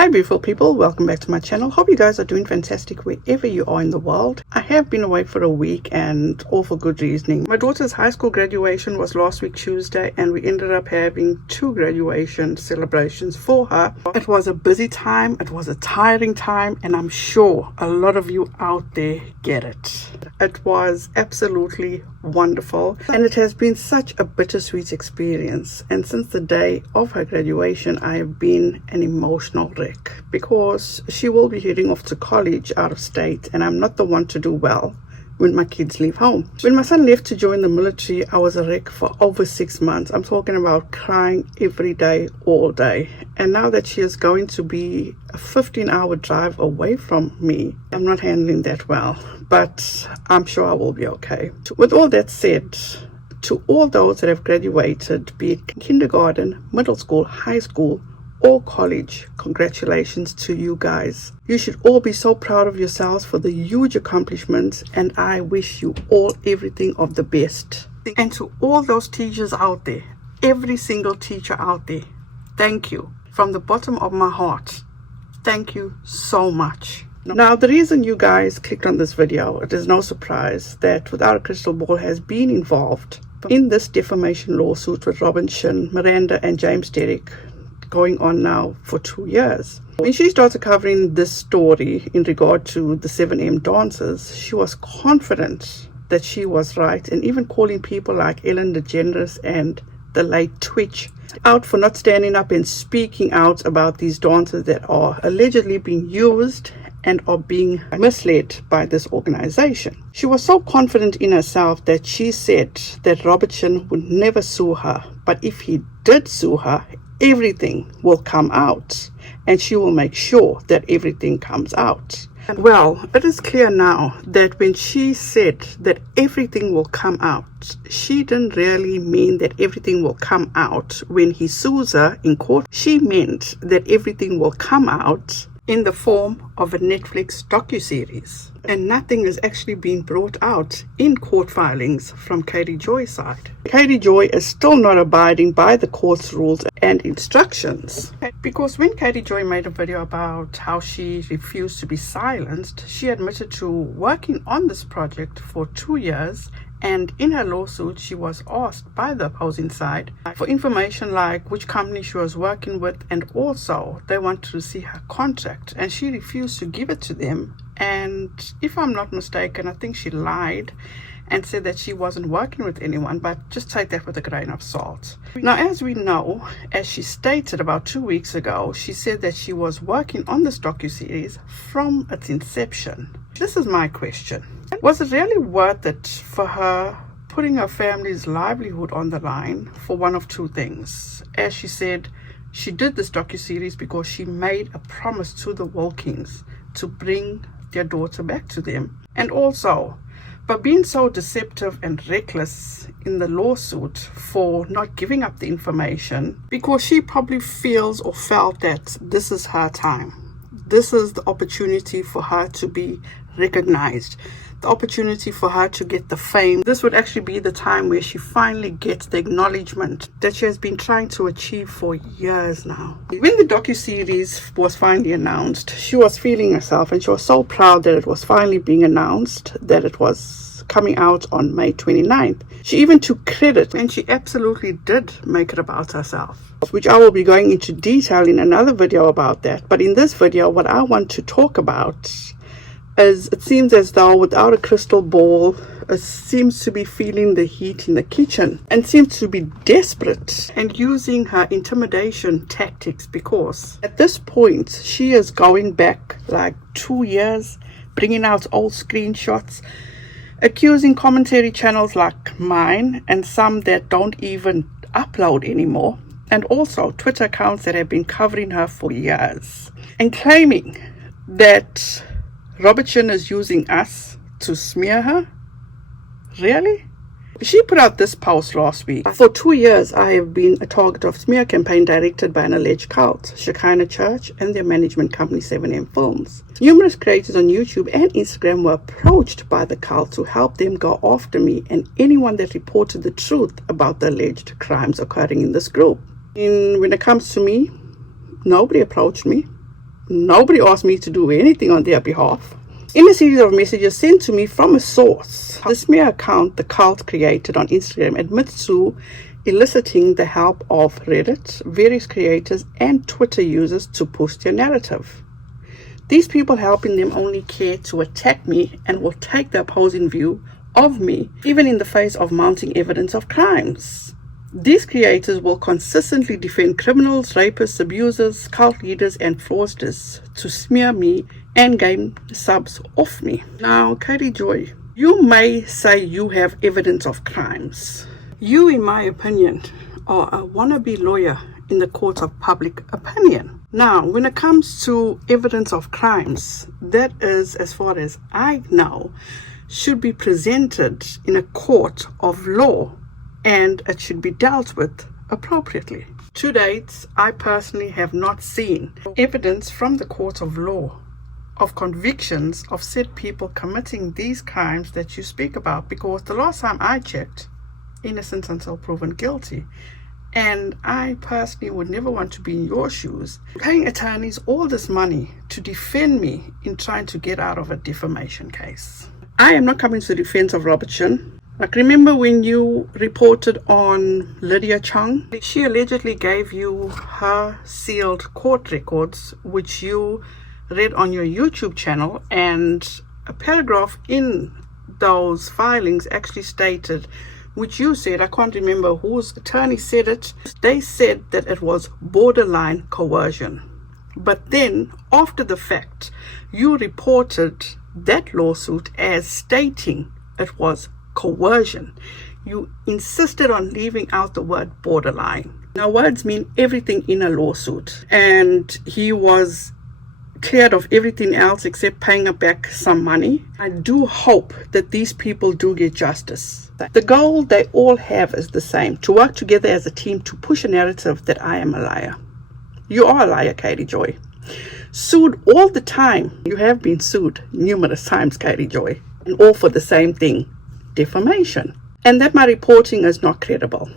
Hi beautiful people, welcome back to my channel. Hope you guys are doing fantastic wherever you are in the world. I have been away for a week and all for good reasoning. My daughter's high school graduation was last week Tuesday and we ended up having 2 graduation celebrations for her. It was a busy time, it was a tiring time, and I'm sure a lot of you out there get it. It was absolutely wonderful and it has been such a bittersweet experience, and since the day of her graduation I have been an emotional wreck because she will be heading off to college out of state and I'm not the one to do well when my kids leave home. When my son left to join the military, I was a wreck for over 6 months. I'm talking about crying every day, all day. And now that she is going to be a 15-hour drive away from me, I'm not handling that well, but I'm sure I will be okay. With all that said, to all those that have graduated, be it kindergarten, middle school, high school, or college, congratulations to you guys. You should all be so proud of yourselves for the huge accomplishments, and I wish you all everything of the best. And to all those teachers out there, every single teacher out there, thank you from the bottom of my heart. Thank you so much. Now, the reason you guys clicked on this video, it is no surprise that Without a Crystal Ball has been involved in this defamation lawsuit with Robert Shinn, Miranda, and James Derrick, going on now for 2 years. When she started covering this story in regard to the 7M dancers, she was confident that she was right, and even calling people like Ellen DeGeneres and the late Twitch out for not standing up and speaking out about these dancers that are allegedly being used and are being misled by this organization. She was so confident in herself that she said that Robert Shinn would never sue her, but if he did sue her, everything will come out and she will make sure that everything comes out. Well, it is clear now that when she said that everything will come out, she didn't really mean that everything will come out when he sues her in court. She meant that everything will come out in the form of a Netflix docuseries. And nothing is actually being brought out in court filings from Katie Joy's side. Katie Joy is still not abiding by the court's rules and instructions. Because when Katie Joy made a video about how she refused to be silenced, she admitted to working on this project for 2 years, and in her lawsuit she was asked by the opposing side for information like which company she was working with, and also they wanted to see her contract, and she refused to give it to them. And if I'm not mistaken, I think she lied and said that she wasn't working with anyone, but just take that with a grain of salt. Now, as we know, as she stated about 2 weeks ago, she said that she was working on this docuseries from its inception. This is my question. Was it really worth it for her putting her family's livelihood on the line for one of 2 things? As she said, she did this docuseries because she made a promise to the Wilkins to bring their daughter back to them. And also, by being so deceptive and reckless in the lawsuit for not giving up the information, because she probably feels or felt that this is her time. This is the opportunity for her to be recognized, the opportunity for her to get the fame. This would actually be the time where she finally gets the acknowledgement that she has been trying to achieve for years now. When the docuseries was finally announced, she was feeling herself, and she was so proud that it was finally being announced, that it was coming out on May 29th. She even took credit, and she absolutely did make it about herself, which I will be going into detail in another video about that. But in this video, what I want to talk about is, it seems as though Without a Crystal Ball seems to be feeling the heat in the kitchen and seems to be desperate and using her intimidation tactics, because at this point she is going back like 2 years, bringing out old screenshots, accusing commentary channels like mine and some that don't even upload anymore, and also Twitter accounts that have been covering her for years, and claiming that Robert Shinn is using us to smear her. Really? She put out this post last week. For 2 years, I have been a target of smear campaign directed by an alleged cult, Shekinah Church, and their management company 7M Films. Numerous creators on YouTube and Instagram were approached by the cult to help them go after me and anyone that reported the truth about the alleged crimes occurring in this group. When it comes to me, nobody approached me. Nobody asked me to do anything on their behalf. In a series of messages sent to me from a source, the smear account the cult created on Instagram admits to eliciting the help of Reddit, various creators, and Twitter users to push their narrative. These people helping them only care to attack me and will take the opposing view of me, even in the face of mounting evidence of crimes. These creators will consistently defend criminals, rapists, abusers, cult leaders, and fraudsters to smear me and gain subs off me. Now, Katie Joy, you may say you have evidence of crimes. You, in my opinion, are a wannabe lawyer in the court of public opinion. Now, when it comes to evidence of crimes, that is, as far as I know, should be presented in a court of law, and it should be dealt with appropriately. To date, I personally have not seen evidence from the court of law of convictions of said people committing these crimes that you speak about, because the last time I checked, innocent until proven guilty. And I personally would never want to be in your shoes, paying attorneys all this money to defend me in trying to get out of a defamation case. I am not coming to the defense of Robert Shinn. Like, remember when you reported on Lydia Chung? She allegedly gave you her sealed court records, which you read on your YouTube channel, and a paragraph in those filings actually stated, which you said, I can't remember whose attorney said it, they said that it was borderline coercion. But then, after the fact, you reported that lawsuit as stating it was coercion. You insisted on leaving out the word borderline. Now, words mean everything in a lawsuit, and he was cleared of everything else except paying her back some money. I do hope that these people do get justice. The goal they all have is the same: to work together as a team to push a narrative that I am a liar. You are a liar, Katie Joy. Sued all the time. You have been sued numerous times, Katie Joy, and all for the same thing: defamation. And that my reporting is not credible.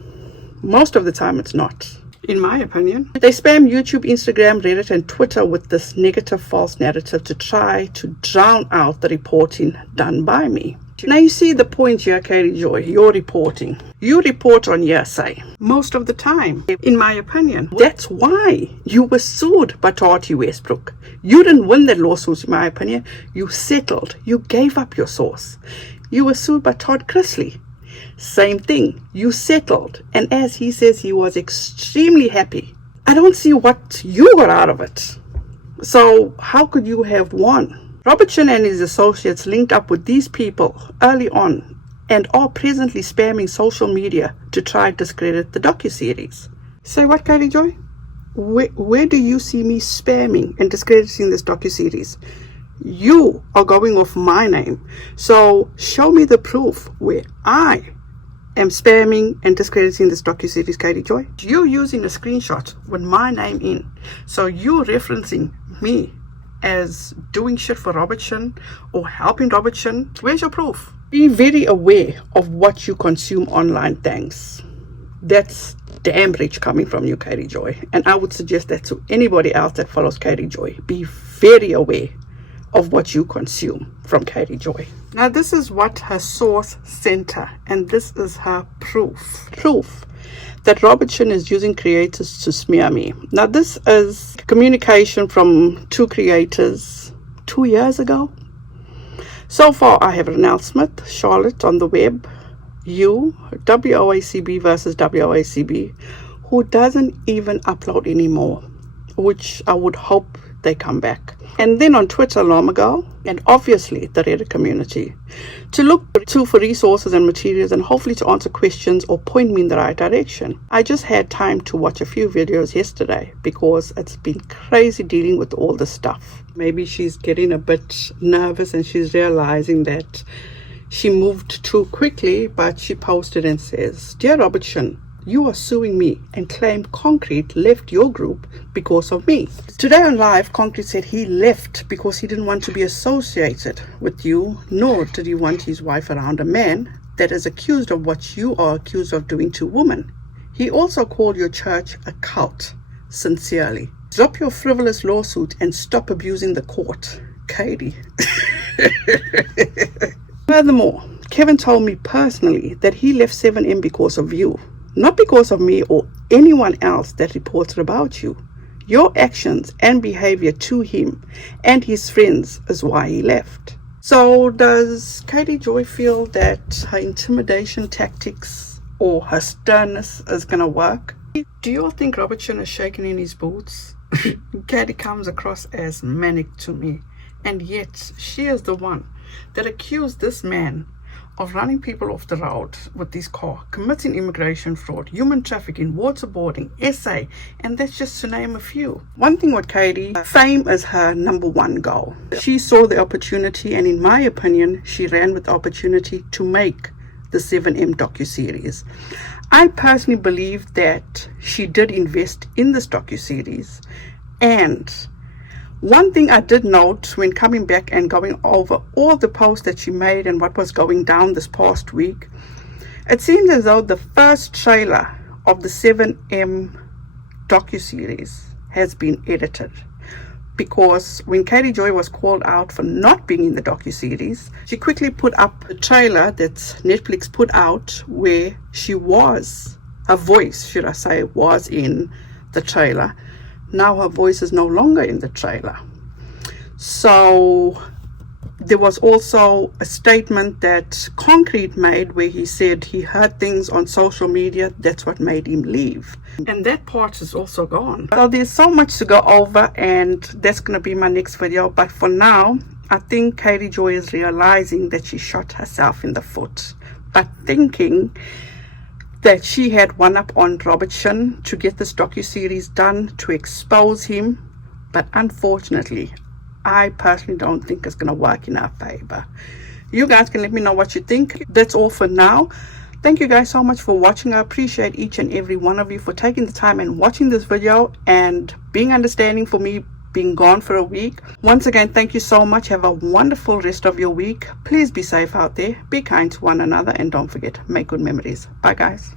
Most of the time it's not, in my opinion. They spam YouTube, Instagram, Reddit, and Twitter with this negative false narrative to try to drown out the reporting done by me. Now you see the point here, Katie Joy. You're reporting. You report on hearsay most of the time, in my opinion. That's why you were sued by Tati Westbrook. You didn't win that lawsuit, in my opinion. You settled. You gave up your source. You were sued by Todd Chrisley. Same thing. You settled. And as he says, he was extremely happy. I don't see what you got out of it. So how could you have won? Robert Shinn and his associates linked up with these people early on and are presently spamming social media to try to discredit the docuseries. Say what, Katie Joy? Where do you see me spamming and discrediting this docuseries? You are going off my name. So show me the proof where I am spamming and discrediting this docuseries, Katie Joy. You're using a screenshot with my name in. So you're referencing me as doing shit for Robert Shinn or helping Robert Shinn. Where's your proof? Be very aware of what you consume online, thanks. That's damn rich coming from you, Katie Joy. And I would suggest that to anybody else that follows Katie Joy. Be very aware of what you consume from Katie Joy. Now this is what her source sent her, and this is her proof. Proof that Robert Shinn is using creators to smear me. Now this is communication from two creators 2 years ago. So far I have Renelle Smith, Charlotte on the web, you, WOACB versus WOACB, who doesn't even upload anymore, which I would hope they come back. And then on Twitter long ago, and obviously the Reddit community, to look to for resources and materials and hopefully to answer questions or point me in the right direction. I just had time to watch a few videos yesterday because it's been crazy dealing with all this stuff. Maybe she's getting a bit nervous and she's realizing that she moved too quickly, but she posted and says, "Dear Robert Shinn, you are suing me and claim Concrete left your group because of me." Today on live, Concrete said he left because he didn't want to be associated with you, nor did he want his wife around a man that is accused of what you are accused of doing to women. He also called your church a cult, sincerely. Drop your frivolous lawsuit and stop abusing the court, Katie. Furthermore, Kevin told me personally that he left 7M because of you, not because of me or anyone else that reported about you. Your actions and behavior to him and his friends is why he left. So does Katie Joy feel that her intimidation tactics or her sternness is going to work? Do you all think Robert Shinn is shaking in his boots? Katie comes across as manic to me, and yet she is the one that accused this man of running people off the road with his car, committing immigration fraud, human trafficking, waterboarding, SA, and that's just to name a few. One thing with Katie, fame is her number one goal. She saw the opportunity, and in my opinion, she ran with the opportunity to make the 7M docuseries. I personally believe that she did invest in this docuseries, and one thing I did note when coming back and going over all the posts that she made and what was going down this past week, it seems as though the first trailer of the 7M docuseries has been edited. Because when Katie Joy was called out for not being in the docuseries, she quickly put up a trailer that Netflix put out where she was, her voice, should I say, was in the trailer. Now her voice is no longer in the trailer. So there was also a statement that Concrete made where he said he heard things on social media, that's what made him leave. And that part is also gone. So there's so much to go over, and that's going to be my next video. But for now, I think Katie Joy is realizing that she shot herself in the foot, but thinking that she had one up on Robert Shinn to get this docuseries done to expose him. But unfortunately, I personally don't think it's going to work in our favor. You guys can let me know what you think. That's all for now. Thank you guys so much for watching. I appreciate each and every one of you for taking the time and watching this video and being understanding for me being gone for a week. Once again, thank you so much. Have a wonderful rest of your week. Please be safe out there. Be kind to one another, and don't forget, make good memories. Bye guys.